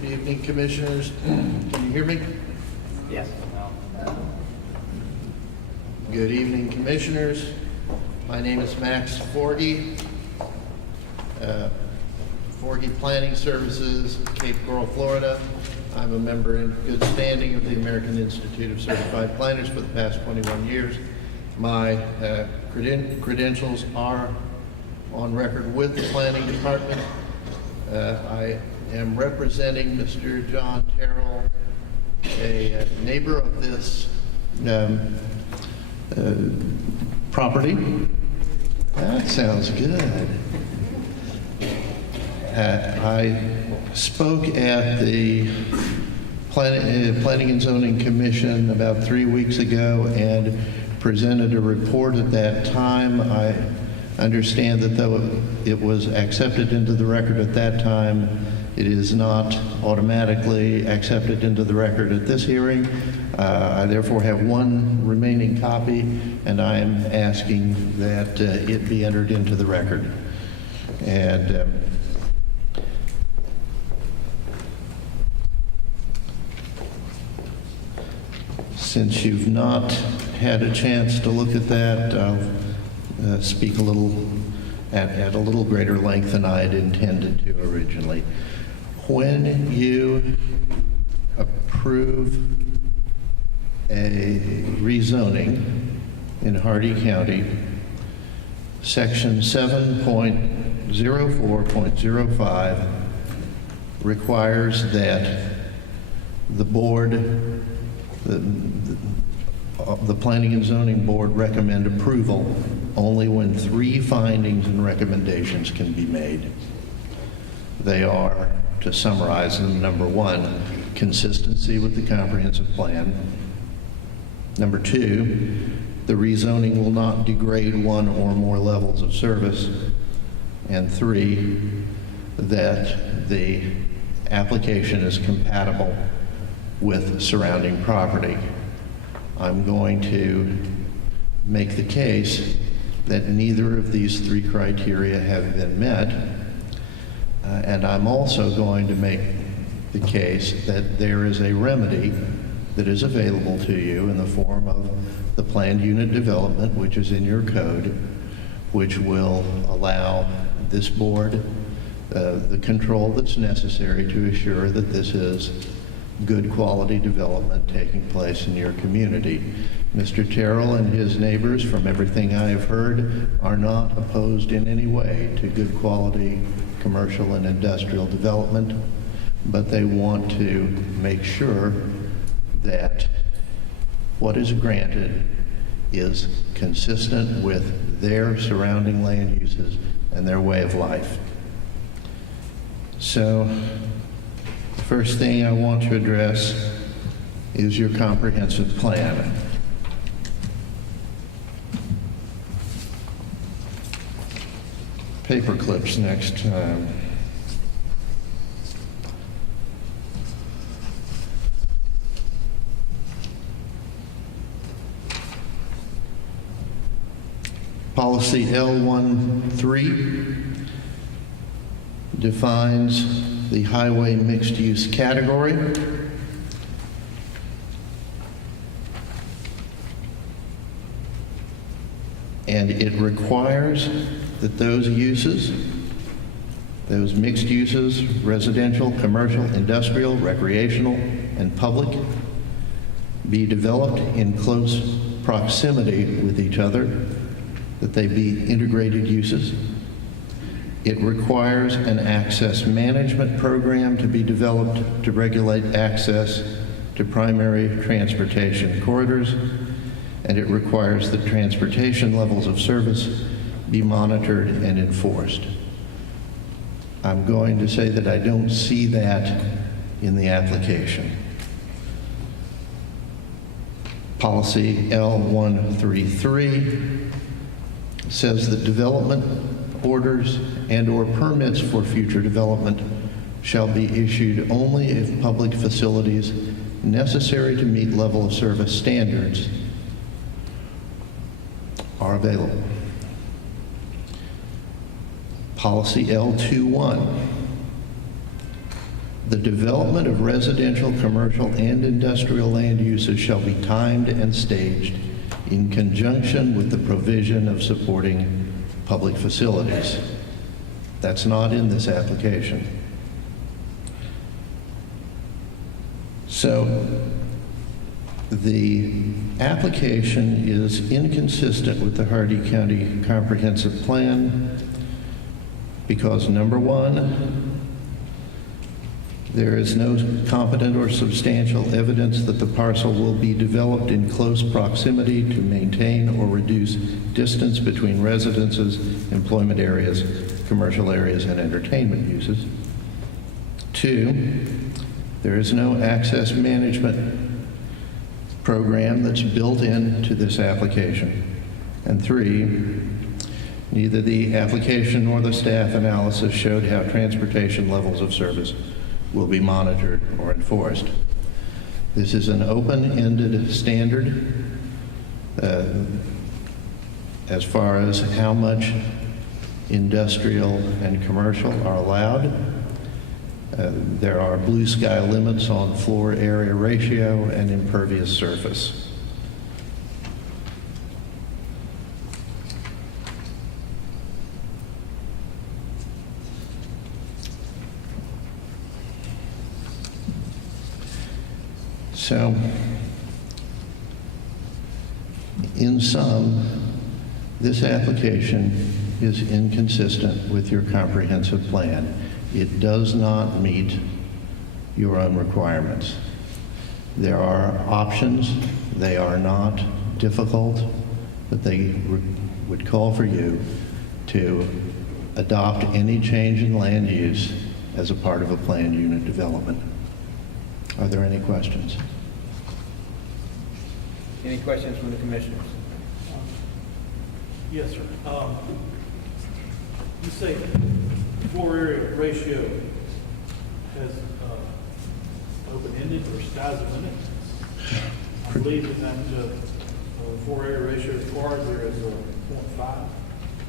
Good evening, Commissioners. Can you hear me? Yes. Good evening, Commissioners. My name is Max Forgy. Forgy Planning Services, Cape Coral, Florida. I'm a member in good standing of the American Institute of Certified Planners for the past 21 years. My credentials are on record with the Planning Department. I am representing Mr. John Terrell, a neighbor of this property. That sounds good. I spoke at the Planning and Zoning Commission about 3 weeks ago and presented a report at that time. I understand that though it was accepted into the record at that time, it is not automatically accepted into the record at this hearing. I therefore have one remaining copy, and I am asking that it be entered into the record. And since you've not had a chance to look at that, I'll speak a little at a little greater length than I had intended to originally. When you approve a rezoning in Hardee County, Section 7.04.05 requires that the board, the Planning and Zoning Board recommend approval only when 3 findings and recommendations can be made. They are, to summarize them, number 1, consistency with the comprehensive plan. Number 2, the rezoning will not degrade one or more levels of service. And 3, that the application is compatible with surrounding property. I'm going to make the case that neither of these 3 criteria have been met. And I'm also going to make the case that there is a remedy that is available to you in the form of the planned unit development, which is in your code, which will allow this board the control that's necessary to assure that this is good quality development taking place in your community. Mr. Terrell and his neighbors, from everything I have heard, are not opposed in any way to good quality commercial and industrial development, but they want to make sure that what is granted is consistent with their surrounding land uses and their way of life. So, the first thing I want to address is your comprehensive plan. Paper clips next time. Policy L13 defines the highway mixed-use category. And it requires that those uses, those mixed uses, residential, commercial, industrial, recreational, and public, be developed in close proximity with each other, that they be integrated uses. It requires an access management program to be developed to regulate access to primary transportation corridors, and it requires that transportation levels of service be monitored and enforced. I'm going to say that I don't see that in the application. Policy L133 says that development orders and/or permits for future development shall be issued only if public facilities necessary to meet level of service standards are available. Policy L21 The development of residential, commercial, and industrial land uses shall be timed and staged in conjunction with the provision of supporting public facilities. That's not in this application. So the application is inconsistent with the Hardee County Comprehensive Plan because, number one, there is no competent or substantial evidence that the parcel will be developed in close proximity to maintain or reduce distance between residences, employment areas, commercial areas, and entertainment uses. Two, there is no access management program that's built into this application. And three, neither the application nor the staff analysis showed how transportation levels of service will be monitored or enforced. This is an open-ended standard as far as how much industrial and commercial are allowed. There are blue sky limits on floor area ratio and impervious surface. So, in sum, this application is inconsistent with your comprehensive plan. It does not meet your own requirements. There are options. They are not difficult, but they would call for you to adopt any change in land use as a part of a planned unit development. Are there any questions? Any questions from the commissioners? Yes, sir. You say floor area ratio has open-ended or sky's the limit. I believe in that floor area ratio required there is a 0.5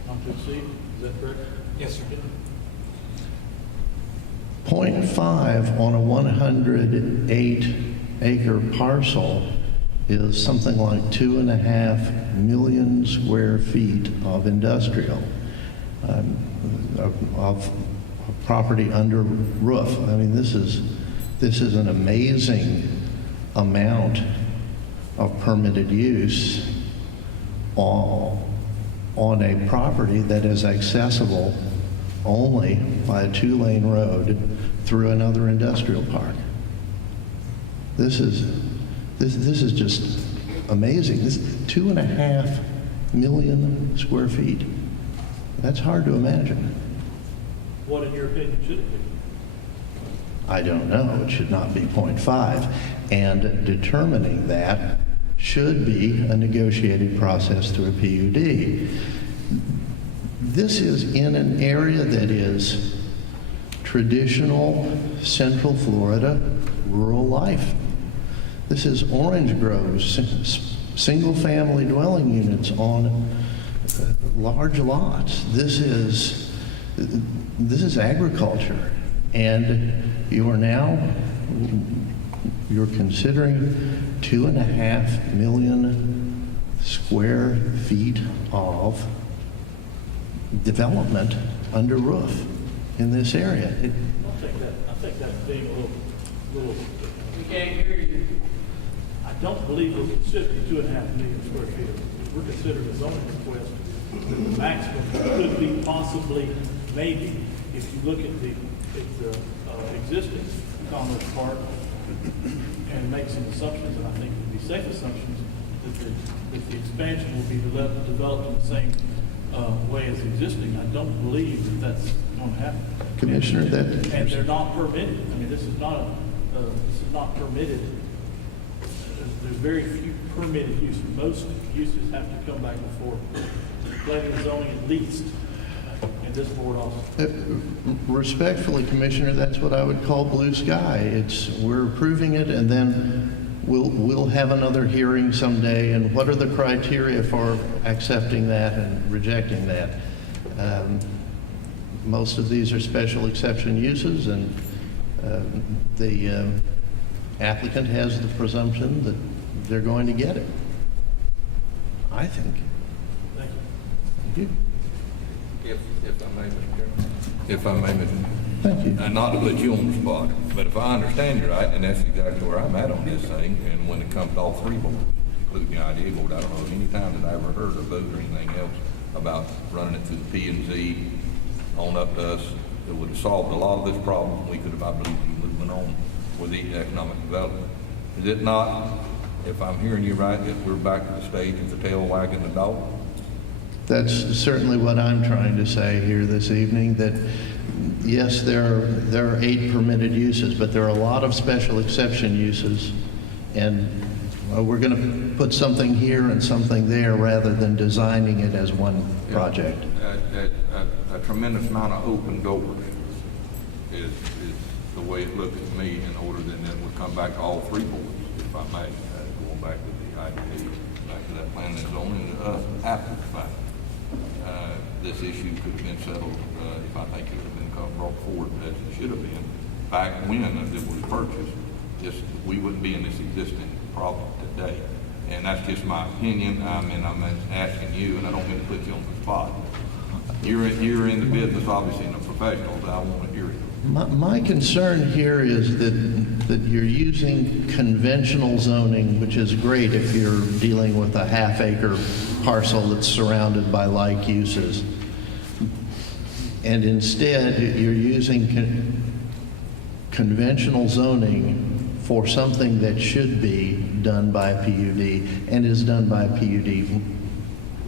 not to exceed. Is that correct? Yes, sir. 0.5 on a 108-acre parcel is something like 2.5 million square feet of industrial, of property under roof. I mean, this is an amazing amount of permitted use on a property that is accessible only by a 2-lane road through another industrial park. This is just amazing. This is 2.5 million square feet. That's hard to imagine. What, in your opinion, should it be? I don't know. It should not be 0.5. And determining that should be a negotiated process through a PUD. This is in an area that is traditional Central Florida rural life. This is orange groves, single-family dwelling units on large lots. This is agriculture, and you're considering 2.5 million square feet of development under roof in this area. I think that's being a little. We can't hear you. I don't believe we're considering 2.5 million square feet. We're considering a zoning request. The maximum could be possibly, maybe, if you look at the existing Commerce Park and make some assumptions, and I think it would be safe assumptions, that the expansion will be developed in the same way as existing. I don't believe that that's going to happen. Commissioner, and they're not permitted. I mean, this is not permitted. There's very few permitted uses. Most uses have to come back before planning and zoning at least, and this board also. Respectfully, Commissioner, that's what I would call blue sky. We're approving it, and then we'll have another hearing someday. And what are the criteria for accepting that and rejecting that? Most of these are special exception uses, and The applicant has the presumption that they're going to get it. I think. Thank Thank you. you. If I may, Mr. Chairman. If I may, Mr. Thank you. And not to put you on the spot, but if I understand you right, and that's exactly where I'm at on this thing, and when it comes to all three boards, including the IDA board, I don't know of any time that I ever heard of those or anything else about running it through the P and Z on up to us, that would have solved a lot of this problem. We could have, I believe, been moving on with the economic development. Is it not, if I'm hearing you right, that we're back to the stage of the tail wagging the dog? That's certainly what I'm trying to say here this evening, that yes, there are 8 permitted uses, but there are a lot of special exception uses, and we're going to put something here and something there rather than designing it as one project. A tremendous amount of open doors is the way it looks to me, in order then it would come back to all three boards, if I may, going back to the IDA, back to that plan and zoning, after the fact. This issue could have been settled, if I think it would have been brought forward as it should have been, back when it was purchased. We wouldn't be in this existing problem today. And that's just my opinion. I mean, I'm asking you, and I don't mean to put you on the spot. You're in the business, obviously, and a professional, but I want to hear you. My concern here is that you're using conventional zoning, which is great if you're dealing with a half-acre parcel that's surrounded by like uses. And instead, you're using conventional zoning for something that should be done by a PUD and is done by a PUD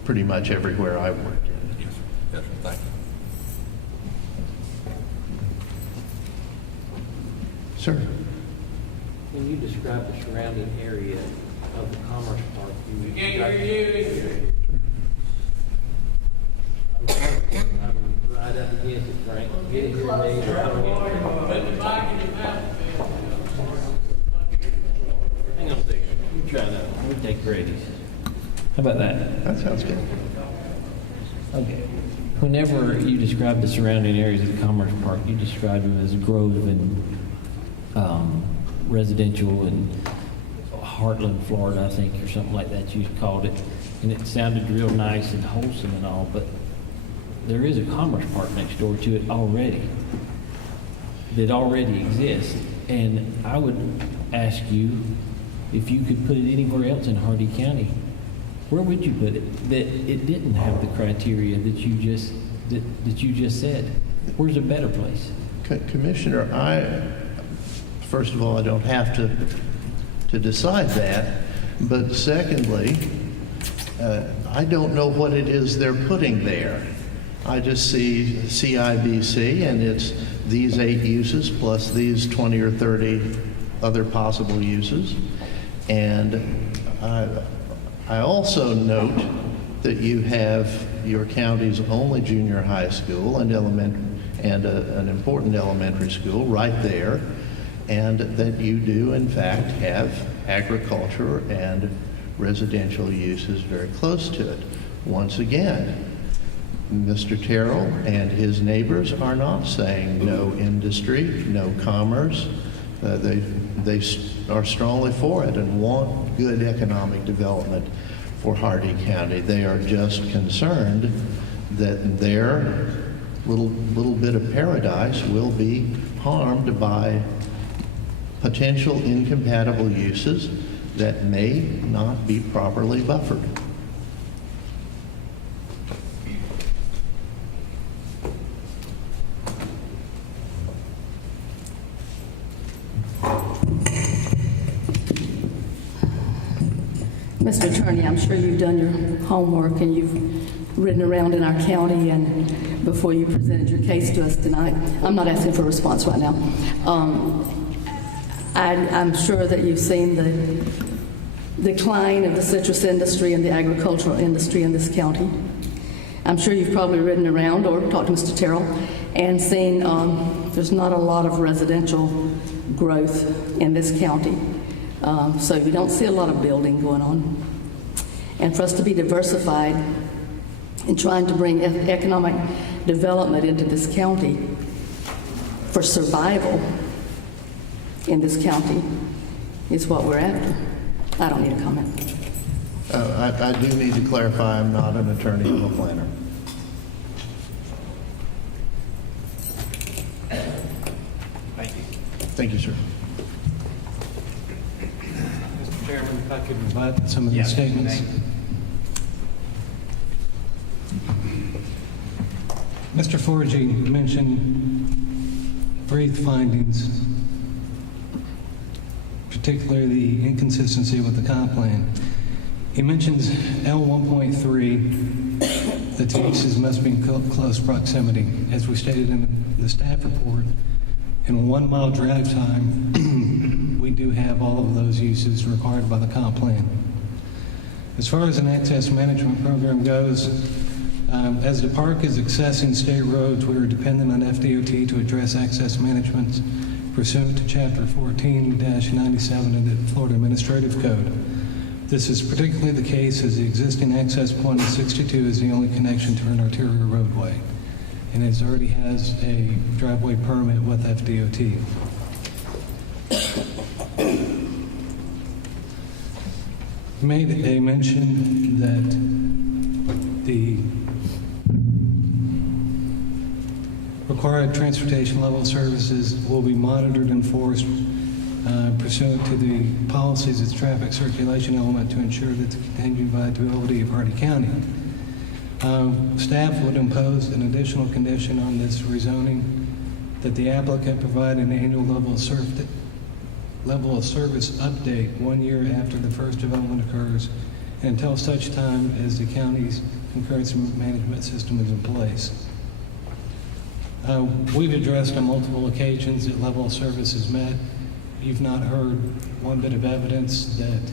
pretty much everywhere I work. Yes, sir. Yes, sir. Thank you. Sir? When you describe the surrounding area of the Commerce Park, We can't hear you. I'm right up against it, Frank. Get it here, Nate, or I don't get it. Put the mic in your mouth, man. Hang on a second. Let me try that. Let me take Brady's. How about that? That sounds good. Okay. Whenever you describe the surrounding areas of the Commerce Park, you describe them as grove and residential and Heartland, Florida, I think, or something like that you called it. And it sounded real nice and wholesome and all, but there is a Commerce Park next door to it already, that already exists. And I would ask you if you could put it anywhere else in Hardy County. Where would you put it that it didn't have the criteria that you just said? Where's a better place? Commissioner, first of all, I don't have to decide that, but secondly, I don't know what it is they're putting there. I just see CIBC, and it's these 8 uses plus these 20 or 30 other possible uses. And I also note that you have your county's only junior high school and an important elementary school right there, and that you do in fact have agriculture and residential uses very close to it. Once again, Mr. Terrell and his neighbors are not saying no industry, no commerce. They are strongly for it and want good economic development for Hardy County. They are just concerned that their little bit of paradise will be harmed by potential incompatible uses that may not be properly buffered. Mr. Attorney, I'm sure you've done your homework and you've ridden around in our county and before you presented your case to us tonight. I'm not asking for a response right now. I'm sure that you've seen the decline of the citrus industry and the agricultural industry in this county. I'm sure you've probably ridden around or talked to Mr. Terrell and seen there's not a lot of residential growth in this county. So we don't see a lot of building going on. And for us to be diversified in trying to bring economic development into this county for survival, in this county is what we're after. I don't need a comment. I do need to clarify, I'm not an attorney, I'm a planner. Thank you. Thank you, sir. Mr. Chairman, if I could Provide some of the Yes, statements. thank you. Mr. Forgy mentioned 3 findings, particularly the inconsistency with the comp plan. He mentions L1.3, that the uses must be in close proximity. As we stated in the staff report, in a 1-mile drive time, we do have all of those uses required by the comp plan. As far as an access management program goes, as the park is accessing state roads, we are dependent on FDOT to address access management pursuant to Chapter 14-97 of the Florida Administrative Code. This is particularly the case as the existing access point of 62 is the only connection to an arterial roadway, and it already has a driveway permit with FDOT. Made a mention that the required transportation level services will be monitored and enforced pursuant to the policies of the traffic circulation element to ensure that the continued viability of Hardy County. Staff would impose an additional condition on this rezoning that the applicant provide an annual level of service update 1 year after the first development occurs and until such time as the county's concurrence management system is in place. We've addressed on multiple occasions that level of service is met. You've not heard one bit of evidence that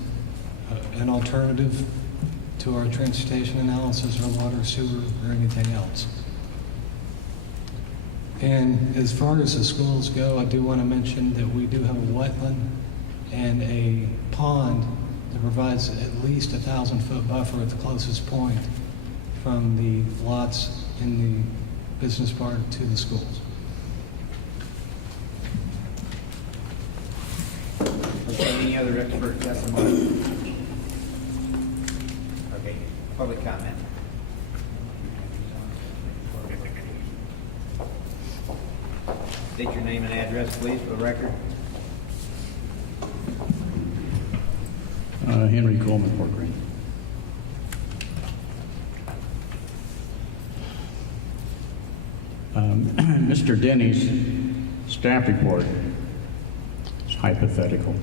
an alternative to our transportation analysis or water, sewer, or anything else. And as far as the schools go, I do want to mention that we do have a wetland and a pond that provides at least 1,000-foot buffer at the closest point from the lots in the business park to the schools. Okay, any other expert testimony? Okay, public comment. State your name and address, please, for the record. Henry Coleman, Port Green. Mr. Denny's staff report is hypothetical.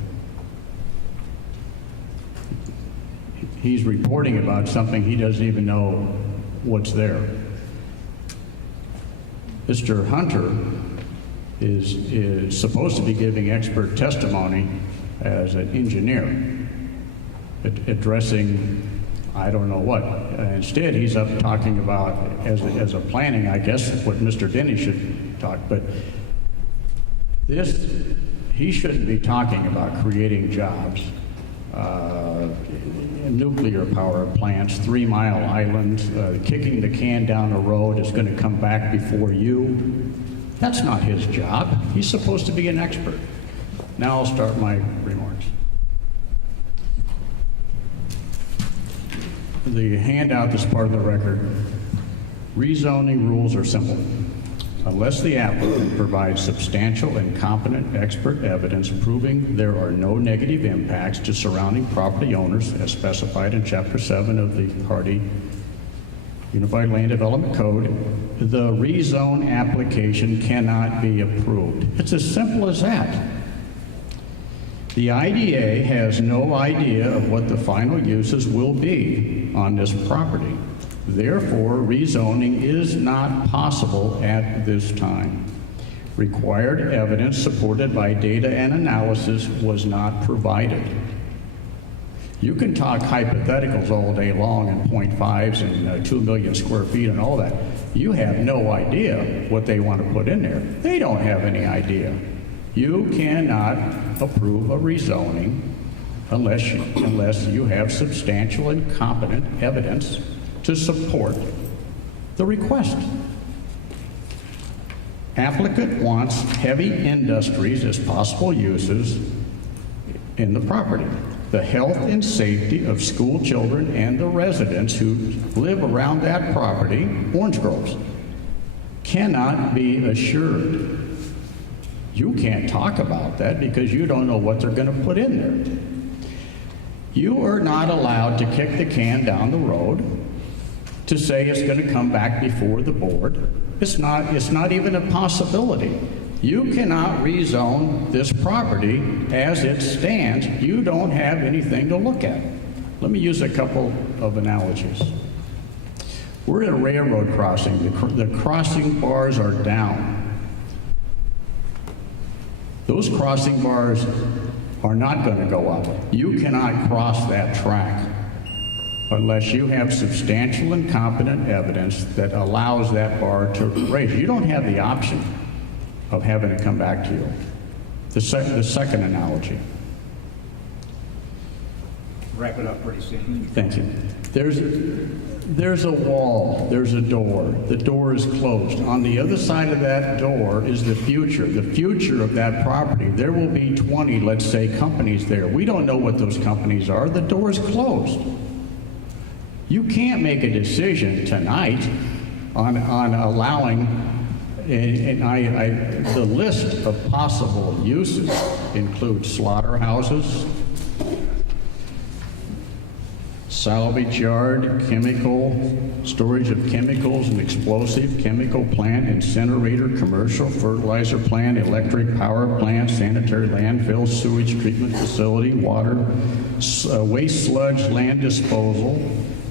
He's reporting about something he doesn't even know what's there. Mr. Hunter is supposed to be giving expert testimony as an engineer, addressing I don't know what. Instead, he's up talking about, as a planning, I guess, what Mr. Denny should talk. But he shouldn't be talking about creating jobs, nuclear power plants, 3 Mile Island, kicking the can down the road is going to come back before you. That's not his job. He's supposed to be an expert. Now I'll start my remarks. The handout is part of the record. Rezoning rules are simple. Unless the applicant provides substantial and competent expert evidence proving there are no negative impacts to surrounding property owners as specified in Chapter 7 of the Hardy Unified Land Development Code, the rezone application cannot be approved. It's as simple as that. The IDA has no idea of what the final uses will be on this property. Therefore, rezoning is not possible at this time. Required evidence supported by data and analysis was not provided. You can talk hypotheticals all day long and 0.5s and 2 million square feet and all that. You have no idea what they want to put in there. They don't have any idea. You cannot approve a rezoning unless you have substantial and competent evidence to support the request. Applicant wants heavy industries as possible uses in the property. The health and safety of school children and the residents who live around that property, orange groves, cannot be assured. You can't talk about that because you don't know what they're going to put in there. You are not allowed to kick the can down the road to say it's going to come back before the board. It's not even a possibility. You cannot rezone this property as it stands. You don't have anything to look at. Let me use a couple of analogies. We're at a railroad crossing. The crossing bars are down. Those crossing bars are not going to go up. You cannot cross that track unless you have substantial and competent evidence that allows that bar to raise. You don't have the option of having it come back to you. The second analogy. Wrap it up pretty soon. Thank you. There's a wall, there's a door. The door is closed. On the other side of that door is the future of that property. There will be 20, let's say, companies there. We don't know what those companies are. The door is closed. You can't make a decision tonight on allowing, the list of possible uses includes slaughterhouses, salvage yard, storage of chemicals and explosive, chemical plant, incinerator, commercial, fertilizer plant, electric power plant, sanitary landfill, sewage treatment facility, water, waste sludge, land disposal,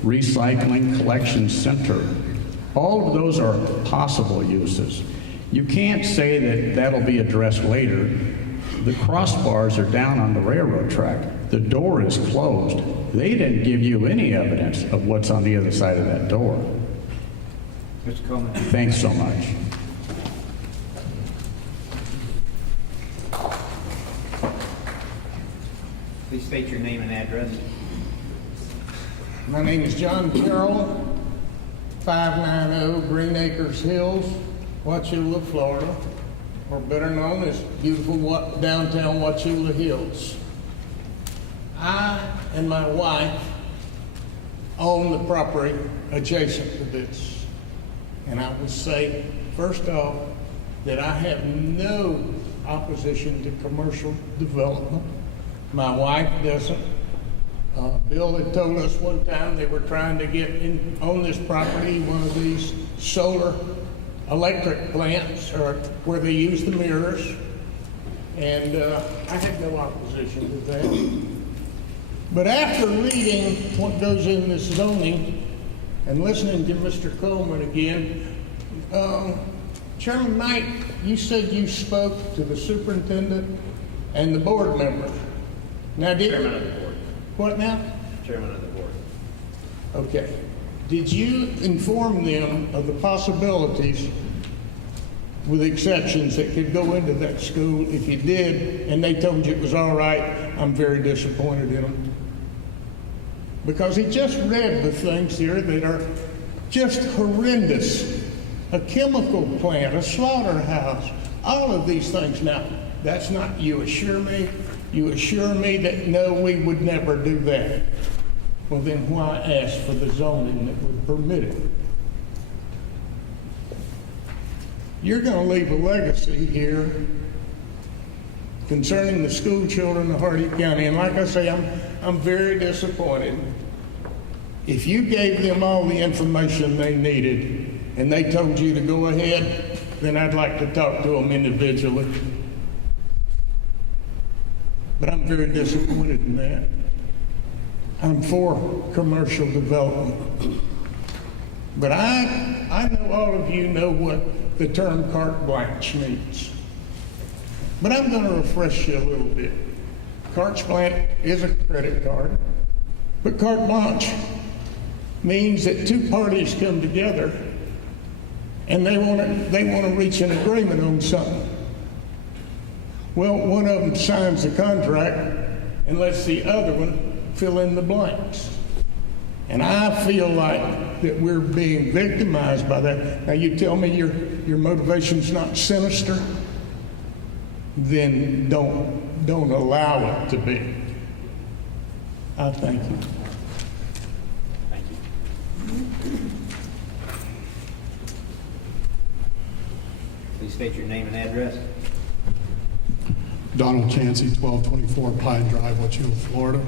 recycling collection center. All of those are possible uses. You can't say that that'll be addressed later. The crossbars are down on the railroad track. The door is closed. They didn't give you any evidence of what's on the other side of that door. Mr. Coleman. Thanks so much. Please state your name and address. My name is John Carroll, 590 Green Acres Hills, Wauchula, Florida, or better known as beautiful downtown Wauchula Hills. I and my wife own the property adjacent to this. And I would say, first off, that I have no opposition to commercial development. My wife doesn't. Bill had told us one time they were trying to get on this property one of these solar electric plants, or where they use the mirrors, and I had no opposition to that. But after reading what goes in this zoning and listening to Mr. Coleman again, Chairman Knight, you said you spoke to the superintendent and the board member. Now, Chairman of the board. What now? Chairman of the board. Okay. Did you inform them of the possibilities, with exceptions, that could go into that school? If you did, and they told you it was all right, I'm very disappointed in them. Because he just read the things here that are just horrendous. A chemical plant, a slaughterhouse, all of these things. Now, that's not, you assure me that no, we would never do that. Well, then why ask for the zoning that would permit it? You're going to leave a legacy here concerning the school children of Hardy County. And like I say, I'm very disappointed. If you gave them all the information they needed and they told you to go ahead, then I'd like to talk to them individually. But I'm very disappointed in that. I'm for commercial development. But I know all of you know what the term carte blanche means. But I'm going to refresh you a little bit. Carte blanche is a credit card, but carte blanche means that two parties come together and they want to reach an agreement on something. Well, one of them signs the contract and lets the other one fill in the blanks. And I feel like that we're being victimized by that. Now, you tell me your motivation's not sinister, then don't allow it to be. I thank you. Thank you. Please state your name and address. Donald Chansey, 1224 Pine Drive, Wauchula, Florida.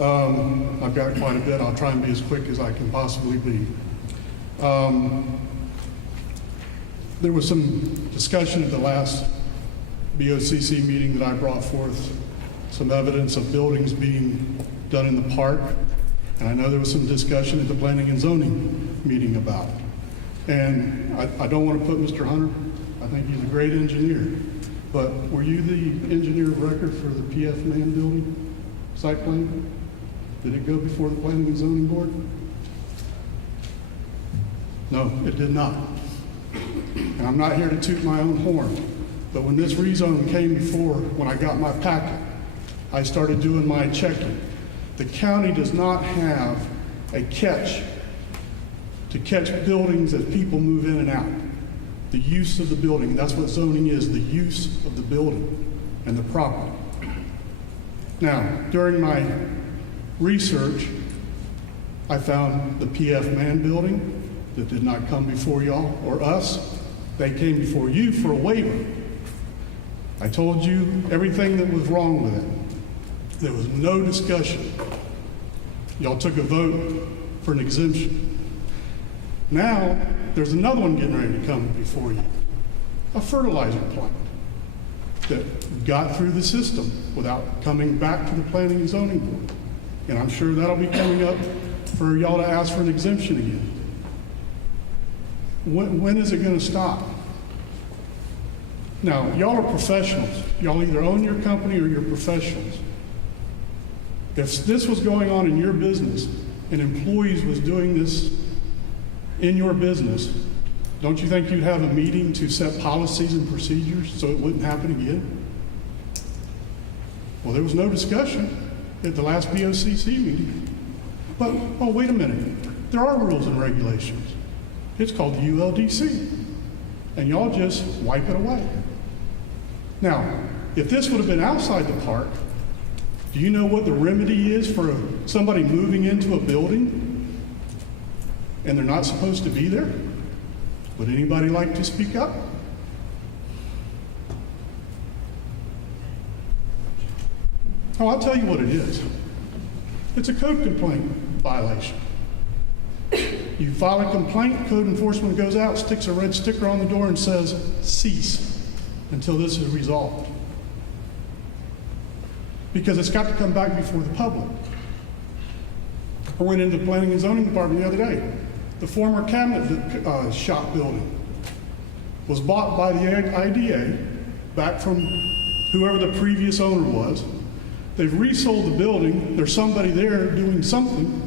I've got quite a bit. I'll try and be as quick as I can possibly be. There was some discussion at the last BOCC meeting that I brought forth some evidence of buildings being done in the park. And I know there was some discussion at the Planning and Zoning meeting about it. And I don't want to put Mr. Hunter, I think he's a great engineer. But were you the engineer of record for the PF Man building site plan? Did it go before the Planning and Zoning Board? No, it did not. And I'm not here to toot my own horn, but when this rezone came before, when I got my packet, I started doing my checking. The county does not have a catch to catch buildings as people move in and out. The use of the building, that's what zoning is, the use of the building and the property. Now, during my research, I found the PF Man building that did not come before y'all or us. They came before you for a waiver. I told you everything that was wrong with it. There was no discussion. Y'all took a vote for an exemption. Now, there's another one getting ready to come before you. A fertilizer plant that got through the system without coming back to the Planning and Zoning Board. And I'm sure that'll be coming up for y'all to ask for an exemption again. When is it going to stop? Now, y'all are professionals. Y'all either own your company or you're professionals. If this was going on in your business and employees was doing this in your business, don't you think you'd have a meeting to set policies and procedures so it wouldn't happen again? Well, there was no discussion at the last BOCC meeting. But, oh, wait a minute. There are rules and regulations. It's called the ULDC. And y'all just wipe it away. Now, if this would have been outside the park, do you know what the remedy is for somebody moving into a building and they're not supposed to be there? Would anybody like to speak up? Oh, I'll tell you what it is. It's a code complaint violation. You file a complaint, code enforcement goes out, sticks a red sticker on the door and says, cease until this is resolved. Because it's got to come back before the public. I went into the Planning and Zoning Department the other day. The former cabinet shop building was bought by the IDA back from whoever the previous owner was. They've resold the building. There's somebody there doing something.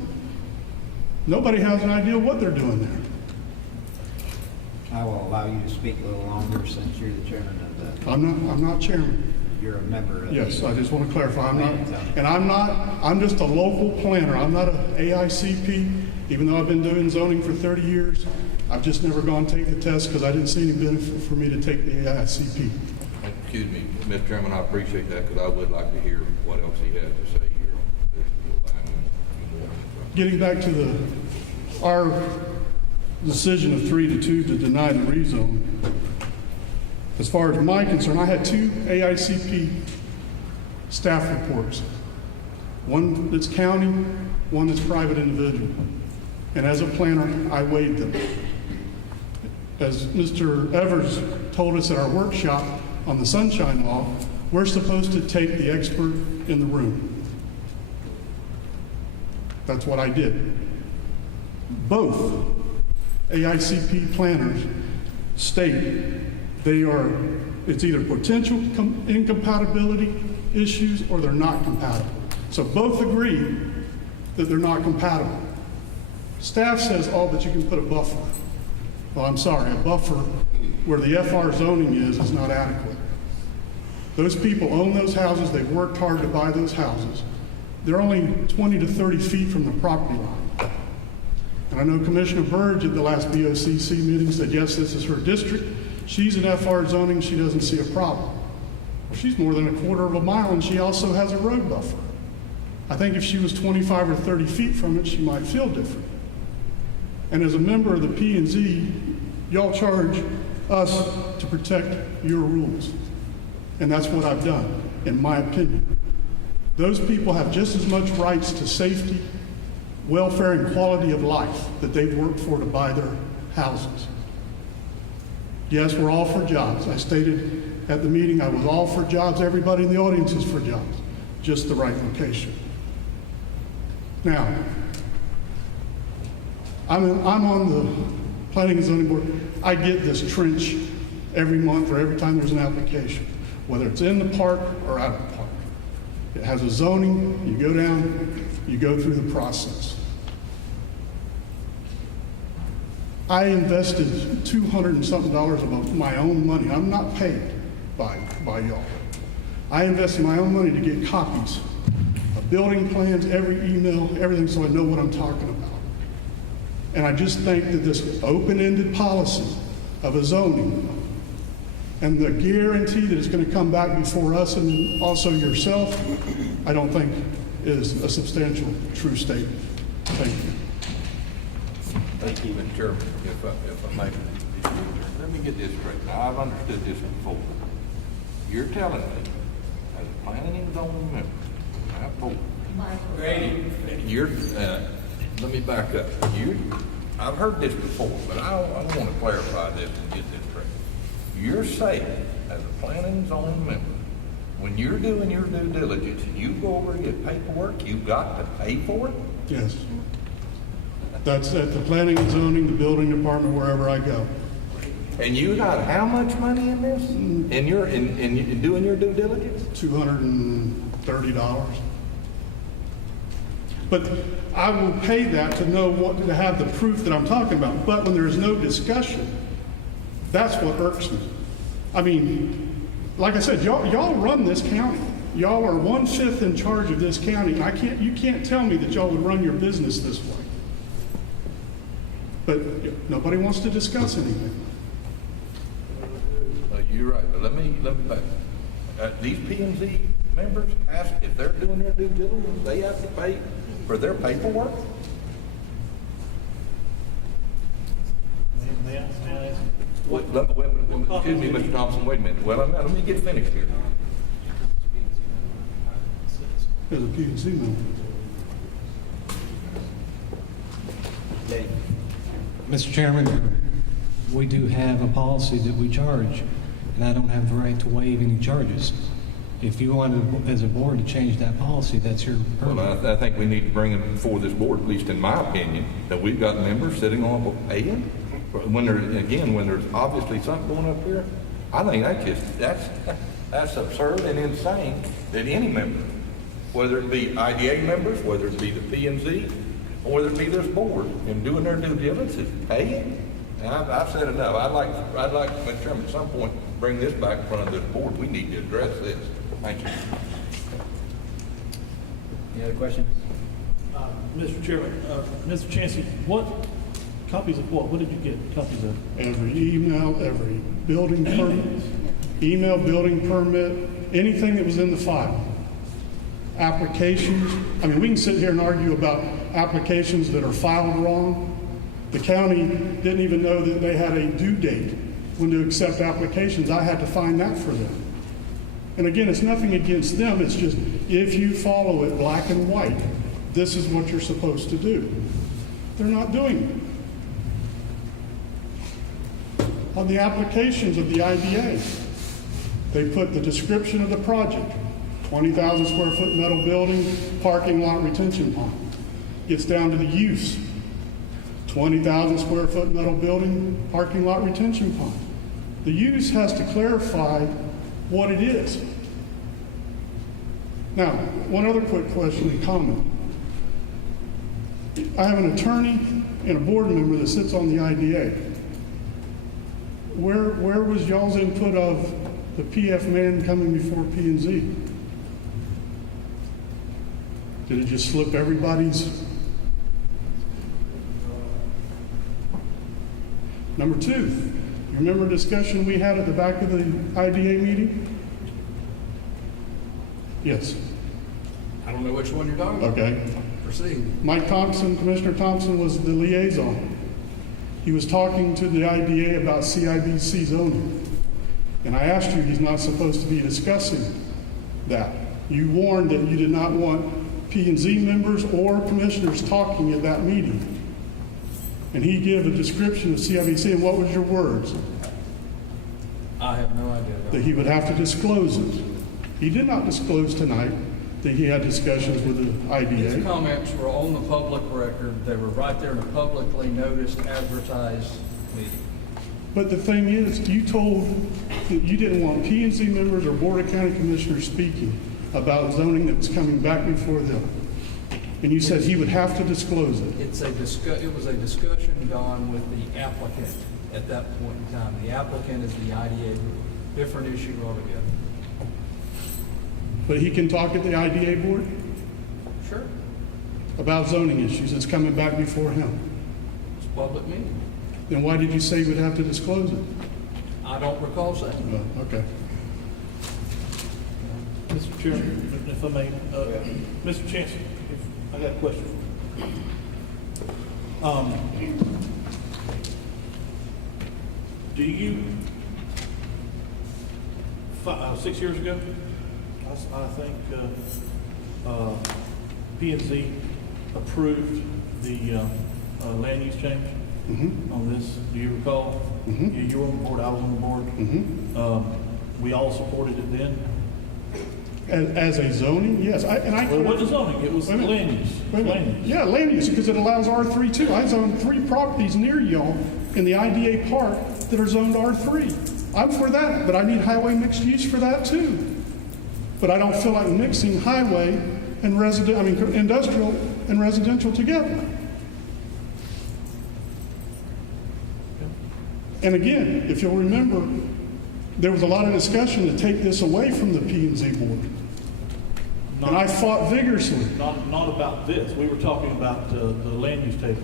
Nobody has an idea what they're doing there. I will allow you to speak a little longer since you're the chairman of the, I'm not chairman. you're a member of the. Yes, I just want to clarify. I'm just a local planner. I'm not an AICP, even though I've been doing zoning for 30 years. I've just never gone to take the test because I didn't see any benefit for me to take the AICP. Excuse me, Mr. Chairman, I appreciate that because I would like to hear what else he has to say here. Getting back to our decision of 3-2 to deny the rezone, as far as my concern, I had 2 AICP staff reports. One that's county, one that's private individual. And as a planner, I weighed them. As Mr. Evers told us at our workshop on the Sunshine Law, we're supposed to take the expert in the room. That's what I did. Both AICP planners state it's either potential incompatibility issues or they're not compatible. So both agree that they're not compatible. Staff says, oh, but you can put a buffer. Well, I'm sorry, a buffer where the FR zoning is not adequate. Those people own those houses, they've worked hard to buy those houses. They're only 20 to 30 feet from the property line. And I know Commissioner Burge at the last BOCC meeting said, yes, this is her district. She's in FR zoning, she doesn't see a problem. Well, she's more than a quarter of a mile, and she also has a road buffer. I think if she was 25 or 30 feet from it, she might feel different. And as a member of the P&Z, y'all charge us to protect your rules. And that's what I've done, in my opinion. Those people have just as much rights to safety, welfare, and quality of life that they've worked for to buy their houses. Yes, we're all for jobs. I stated at the meeting I was all for jobs. Everybody in the audience is for jobs. Just the right location. Now, I'm on the Planning and Zoning Board. I get this trench every month or every time there's an application, whether it's in the park or out of the park. It has a zoning, you go down, you go through the process. I invested $200 and something of my own money. I'm not paid by y'all. I invested my own money to get copies of building plans, every email, everything, so I know what I'm talking about. And I just think that this open-ended policy of a zoning and the guarantee that it's going to come back before us and then also yourself, I don't think is a substantial, true statement. Thank you. Thank you, Mr. Chairman. If I may, let me get this straight. Now, I've understood this before. You're telling me, as a planning and zoning member, let me back up. I've heard this before, but I want to clarify this and get this straight. You're saying, as a planning and zoning member, when you're doing your due diligence and you go over and get paperwork, you've got to pay for it? Yes. That's at the planning and zoning, the building department, wherever I go. And you got how much money in this? In doing your due diligence? $230. But I will pay that to know what to have the proof that I'm talking about. But when there's no discussion, that's what irks me. I mean, like I said, y'all run this county. Y'all are 1/5 in charge of this county. And you can't tell me that y'all would run your business this way. But nobody wants to discuss anything. You're right, but let me back. These P&Z members, if they're doing their due diligence, they have to pay for their paperwork? Excuse me, Mr. Thompson, wait a minute. Well, let me get finished here. As a P&Z member. Mr. Chairman, we do have a policy that we charge, and I don't have the right to waive any charges. If you wanted, as a board, to change that policy, that's your purview. Well, I think we need to bring it before this board, at least in my opinion, that we've got members sitting on paying. When there's obviously something going up here, I think that's absurd and insane that any member, whether it be IDA members, whether it be the P&Z, or whether it be this board, in doing their due diligence, is paying. And I've said enough. I'd like, Mr. Chairman, at some point, bring this back in front of this board. We need to address this. Thank you. Any other questions? Mr. Chairman, Mr. Chancey, what copies of what? What did you get copies of? Every email, every building permit, email, building permit, anything that was in the file. Applications. I mean, we can sit here and argue about applications that are filed wrong. The county didn't even know that they had a due date when to accept applications. I had to find that for them. And again, it's nothing against them. It's just if you follow it black and white, this is what you're supposed to do. They're not doing it. On the applications of the IDA, they put the description of the project, 20,000 square foot metal building, parking lot, retention pond. Gets down to the use, 20,000 square foot metal building, parking lot, retention pond. The use has to clarify what it is. Now, one other quick question and comment. I have an attorney and a board member that sits on the IDA. Where was y'all's input of the PF man coming before P&Z? Did it just slip everybody's? Number two, you remember a discussion we had at the back of the IDA meeting? Yes. I don't know which one you're talking about. Okay. Proceed. Mike Thompson, Commissioner Thompson was the liaison. He was talking to the IDA about CIBC zoning. And I asked you, he's not supposed to be discussing that. You warned that you did not want P&Z members or commissioners talking at that meeting. And he gave a description of CIBC, and what was your words? I have no idea. That he would have to disclose it. He did not disclose tonight that he had discussions with the His IDA. comments were on the public record. They were right there in a publicly noticed, advertised meeting. But the thing is, you told that you didn't want P&Z members or Board of County Commissioners speaking about zoning that was coming back before them. And you said he would have to disclose it. It was a discussion, Don, with the applicant at that point in time. The applicant is the IDA group. Different issue altogether. But he can talk at the IDA board Sure. about zoning issues that's coming back before him. It's a public meeting. Then why did you say he would have to disclose it? I don't recall saying. Oh, okay. Mr. Chairman, if I may, Mr. Chancellor, I got a question. Do you, 6 years ago, I think P&Z approved the land use change on this. Do you recall? You were on the board, I was on the board. We all supported it then. As a zoning, yes. Well, it wasn't zoning, it was Wait a minute. land use. Wait a minute. Land use. Yeah, land use, because it allows R3 too. I zone 3 properties near y'all in the IDA park that are zoned R3. I'm for that, but I need highway mixed use for that too. But I don't feel like mixing highway and industrial and residential together. And again, if you'll remember, there was a lot of discussion to take this away from the P&Z board. And I fought vigorously. Not about this. We were talking about the land use table.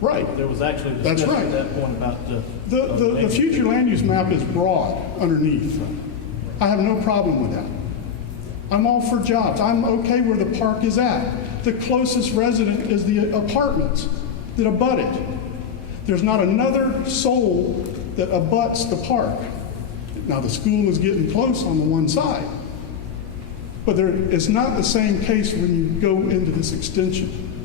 Right. There was actually a That's discussion right. at that point about The land use future table. land use map is broad underneath. I have no problem with that. I'm all for jobs. I'm okay where the park is at. The closest resident is the apartments that abut it. There's not another soul that abuts the park. Now, the school is getting close on the one side, but it's not the same case when you go into this extension.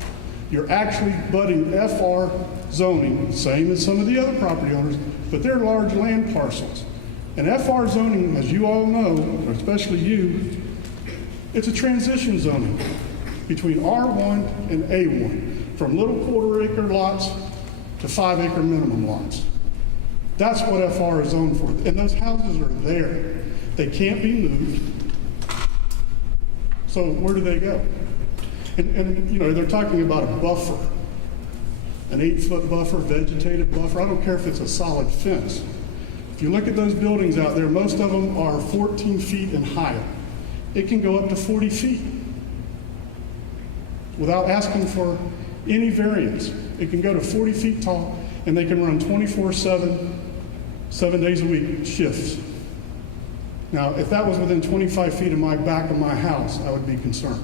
You're actually butting FR zoning, same as some of the other property owners, but they're large land parcels. And FR zoning, as you all know, especially you, it's a transition zoning between R1 and A1, from little quarter-acre lots to 5-acre minimum lots. That's what FR is zoned for. And those houses are there. They can't be moved. So where do they go? And they're talking about a buffer, an 8-foot buffer, vegetative buffer. I don't care if it's a solid fence. If you look at those buildings out there, most of them are 14 feet and higher. It can go up to 40 feet without asking for any variance. It can go to 40 feet tall, and they can run 24/7, 7 days a week shifts. Now, if that was within 25 feet of my back of my house, I would be concerned.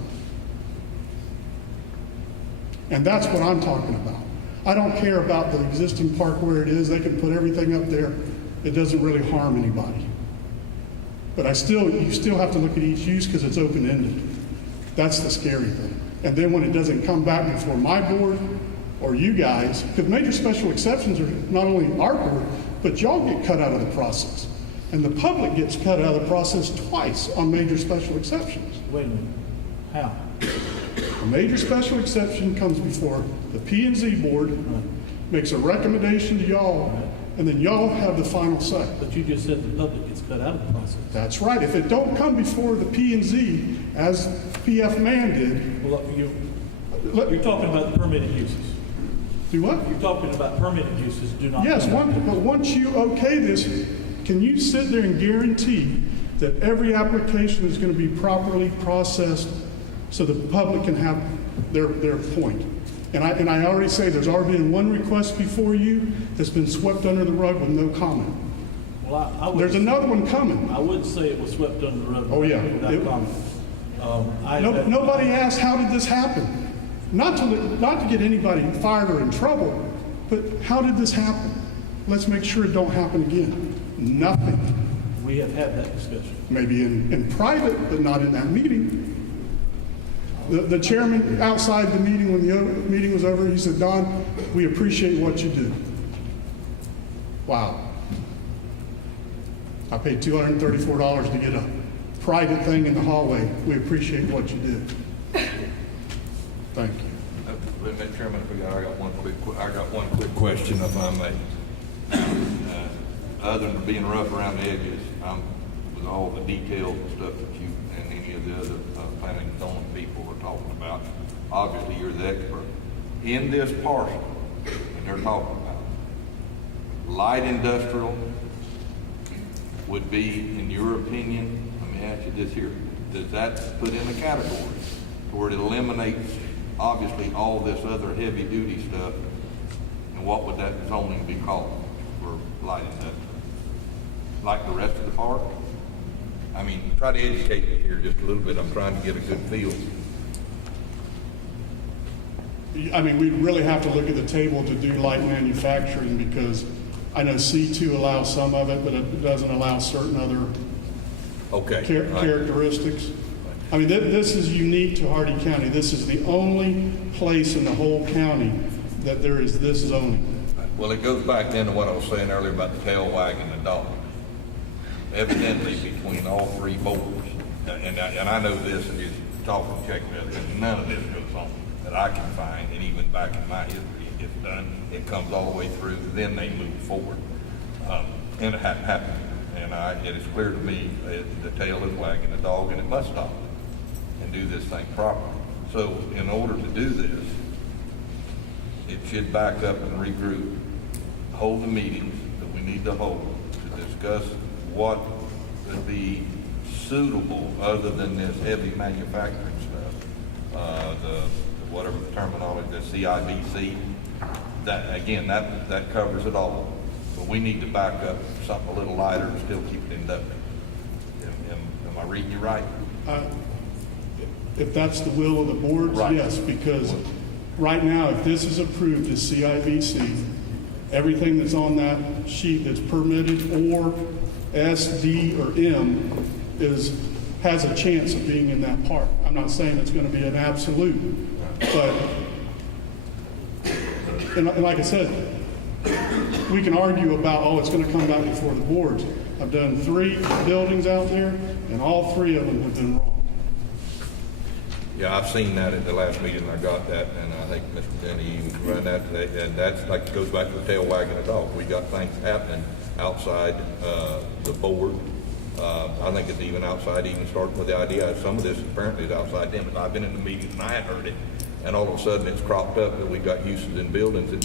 And that's what I'm talking about. I don't care about the existing park where it is. They can put everything up there. It doesn't really harm anybody. But you still have to look at each use because it's open-ended. That's the scary thing. And then when it doesn't come back before my board or you guys, because major special exceptions are not only our board, but y'all get cut out of the process. And the public gets cut out of the process twice on major special exceptions. Wait a minute. How? A major special exception comes before the P&Z board, makes a recommendation to y'all, and then y'all have the final say. But you just said the public gets cut out of the process. That's right. If it don't come before the P&Z, as PF Man did, Well, you're talking about the permitted uses. do what? You're talking about permitted uses do not. Yes, but once you okay this, can you sit there and guarantee that every application is going to be properly processed so the public can have their point? And I already say, there's already been one request before you that's been swept under the rug with no comment. Well, I would. There's another one coming. I wouldn't say it was swept under the rug. Oh, yeah. Without It- comment. Nobody asked, how did this happen? Not to get anybody fired or in trouble, but how did this happen? Let's make sure it don't happen again. Nothing. We have had that discussion. Maybe in private, but not in that meeting. The chairman outside the meeting, when the meeting was over, he said, "Don, we appreciate what you do." Wow. I paid $234 to get a private thing in the hallway. We appreciate what you did. Thank you. Mr. Chairman, I got one quick question, if I may. Other than being rough around the edges, with all the details and stuff that you and any of the other planning and zoning people are talking about, obviously you're the expert. In this parcel, and they're talking about, light industrial would be, in your opinion, let me ask you this here, does that put in a category where it eliminates, obviously, all this other heavy-duty stuff, and what would that zoning be called for light industrial? Like the rest of the park? I mean, try to educate me here just a little bit. I'm trying to get a good feel. I mean, we really have to look at the table to do light manufacturing, because I know C2 allows some of it, but it doesn't allow certain other characteristics. I mean, this is unique to Hardee County. This is the only place in the whole county that there is this zoning. Well, it goes back then to what I was saying earlier about the tail wagging the dog. Evidently, between all three boards, and I know this, and you talk and check with it, and none of this goes on that I can find, and even back in my history, it gets done, it comes all the way through, then they move forward. And it hadn't happened. And it is clear to me that the tail is wagging the dog, and it must stop and do this thing properly. So in order to do this, it should back up and regroup, hold the meetings that we need to hold to discuss what would be suitable other than this heavy manufacturing stuff. Whatever the terminology, the CIBC, that covers it all. But we need to back up something a little lighter and still keep it inductive. Am I reading you right? If that's the will of the board, Right. yes, because right now, if this is approved as CIBC, everything that's on that sheet that's permitted or S, D, or M has a chance of being in that park. I'm not saying it's going to be an absolute, but, and like I said, we can argue about, oh, it's going to come back before the boards. I've done 3 buildings out there, and all 3 of them have been wrong. Yeah, I've seen that at the last meeting. I got that, and I think Mr. Denny even ran that today. And that's like, goes back to the tail wagging the dog. We got things happening outside the board. I think it's even outside, even starting with the idea. Some of this apparently is outside them. And I've been in the meetings and I hadn't heard it. And all of a sudden it's cropped up that we got uses in buildings that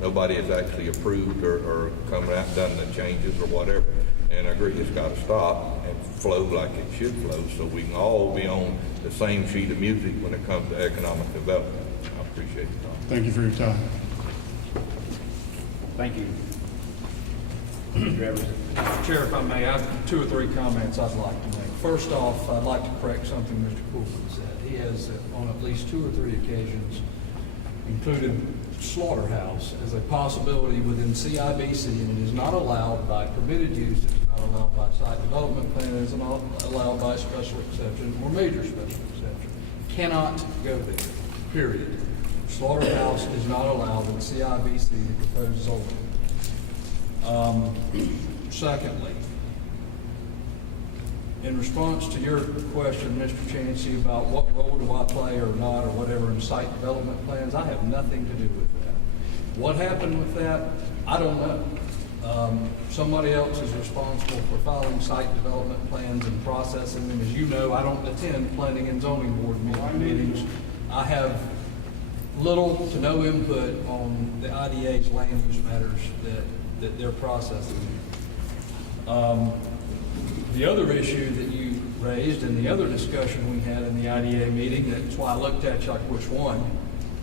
nobody has actually approved or come out and done the changes or whatever. And I agree, it's got to stop and flow like it should flow, so we can all be on the same sheet of music when it comes to economic development. I appreciate it, Tom. Thank you for your time. Thank you. Chair, if I may, I have 2 or 3 comments I'd like to make. First off, I'd like to correct something Mr. Coolman said. He has, on at least 2 or 3 occasions, included slaughterhouse as a possibility within CIBC, and it is not allowed by permitted use, it's not allowed by site development plan, it is not allowed by special exception or major special exception. Cannot go there, period. Slaughterhouse is not allowed in CIBC, the proposed zoning. Secondly, in response to your question, Mr. Chancey, about what role do I play or not or whatever in site development plans, I have nothing to do with that. What happened with that, I don't know. Somebody else is responsible for filing site development plans and processing them. As you know, I don't attend planning and zoning board meetings. I have little to no input on the IDA's land use matters that they're processing. The other issue that you raised and the other discussion we had in the IDA meeting, that's why I looked at you like, which one?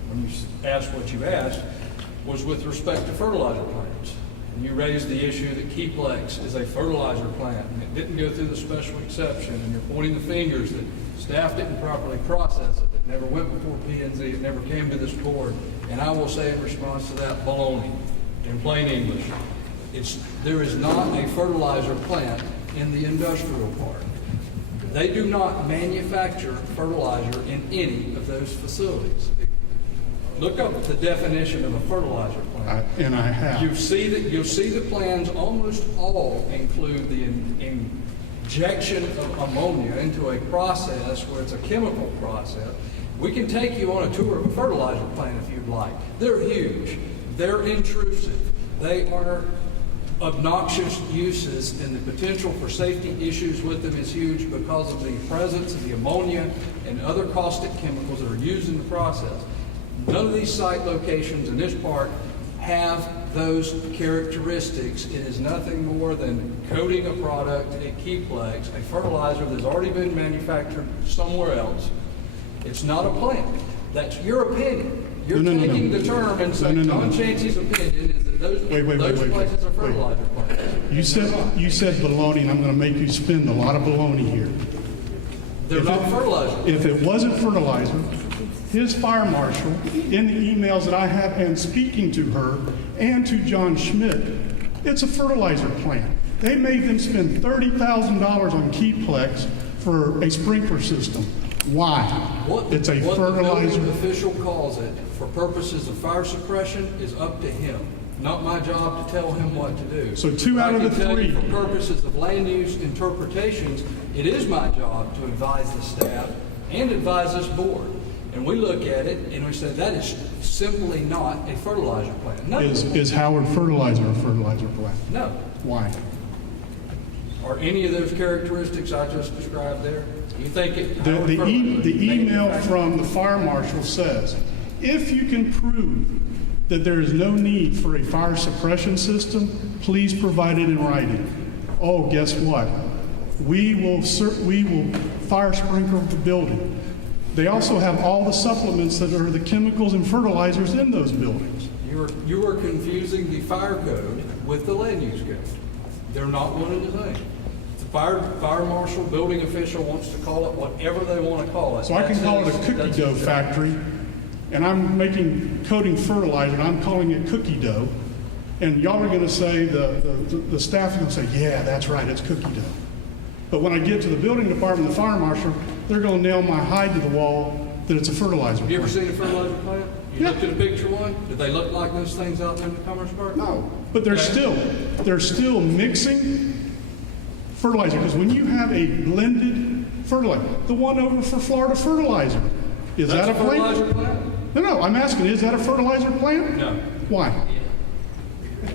when you asked what you asked, was with respect to fertilizer plants. And you raised the issue that Keyplex is a fertilizer plant, and it didn't go through the special exception, and you're pointing the fingers that staff didn't properly process it, it never went before P&Z, it never came to this board. And I will say in response to that, baloney, in plain English. There is not a fertilizer plant in the industrial park. They do not manufacture fertilizer in any of those facilities. Look up the definition of a fertilizer plant. And I have. You'll see that plans almost all include the injection of ammonia into a process where it's a chemical process. We can take you on a tour of a fertilizer plant if you'd like. They're huge. They're intrusive. They are obnoxious uses, and the potential for safety issues with them is huge because of the presence of the ammonia and other caustic chemicals that are used in the process. None of these site locations in this park have those characteristics. It is nothing more than coating a product, a Keyplex, a fertilizer that's already been manufactured somewhere else. It's not a plant. That's your opinion. You're taking the term and saying John Chancey's opinion is that those places are fertilizer plants. You said baloney, and I'm going to make you spend a lot of baloney here. They're not fertilizer. If it wasn't fertilizer, his fire marshal, in the emails that I have, and speaking to her and to John Schmidt, it's a fertilizer plant. They made them spend $30,000 on Keyplex for a sprinkler system. Why? It's a fertilizer. What the official calls it for purposes of fire suppression is up to him. Not my job to tell him what to do. So 2 out of the 3. I can tell you for purposes of land use interpretations, it is my job to advise the staff and advise this board. And we look at it and we say that is simply not a fertilizer plant. No. Is Howard Fertilizer a fertilizer plant? No. Why? Are any of those characteristics I just described there? You think it? The email from the fire marshal says, if you can prove that there is no need for a fire suppression system, please provide it in writing. Oh, guess what? We will fire sprinkle the building. They also have all the supplements that are the chemicals and fertilizers in those buildings. You are confusing the fire code with the land use code. They're not one and the same. The fire marshal, building official wants to call it whatever they want to call it. So I can call it a cookie dough factory, and I'm coating fertilizer, and I'm calling it cookie dough. And y'all are going to say, the staff is going to say, yeah, that's right, it's cookie dough. But when I get to the building department, the fire marshal, they're going to nail my hide to the wall that it's a fertilizer Have you ever plant. seen a fertilizer plant? You Yeah. looked at a picture one? Did they look like those things out there in the Commerce Park? No, but they're still mixing fertilizer, because when you have a blended fertilizer, the one over for Florida Fertilizer, is that a fertilizer plant? plant? No, I'm asking, is that a fertilizer plant? No. Why?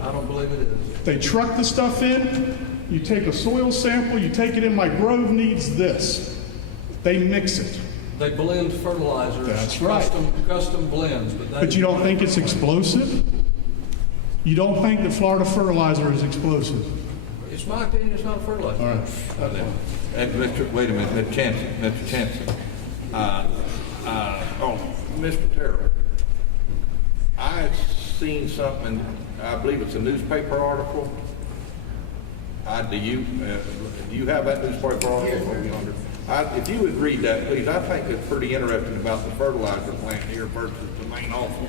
I don't believe it is. They truck the stuff in, you take a soil sample, you take it in, my grove needs this. They mix it. They blend fertilizers. That's right. Custom blends. But you don't think it's explosive? You don't think that Florida Fertilizer is explosive? It's my opinion, it's not a fertilizer. All right. Wait a minute, Mr. Chancellor. Mr. Terrell, I've seen something, I believe it's a newspaper article. Do you have that newspaper article over yonder? If you would read that, please. I think it's pretty interesting about the fertilizer plant here versus the main office.